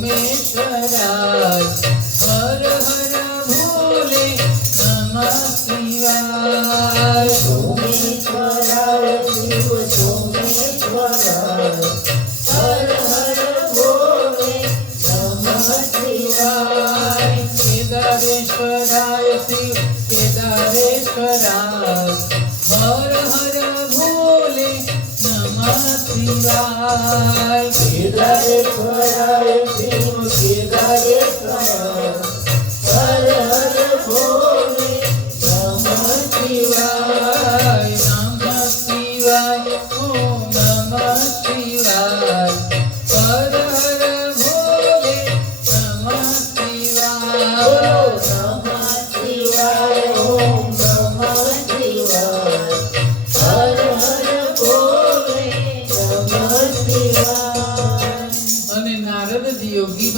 સોમેશ્વરાય હર હર ભોલે નમઃ શિવાય સોમેશ્વરાય શિવ સોમેશ્વરાય હર હર ભોલે નમઃ શિવાય કેદારેશ્વરાય શિવ કેદારેશ્વરાય હર હર ભોલે નમઃ શિવાય કેદારેશ્વરાય શિવ કેદારેશ્વરાય હર હર ભોલે નમઃ શિવાય નમઃ શિવાય ઓમ નમઃ શિવાય હર હર ભોલે નમઃ શિવાય નમઃ શિવાય ઓમ નમઃ શિવાય હર હર ભોલે નમઃ શિવાય અને નારદજી યોગી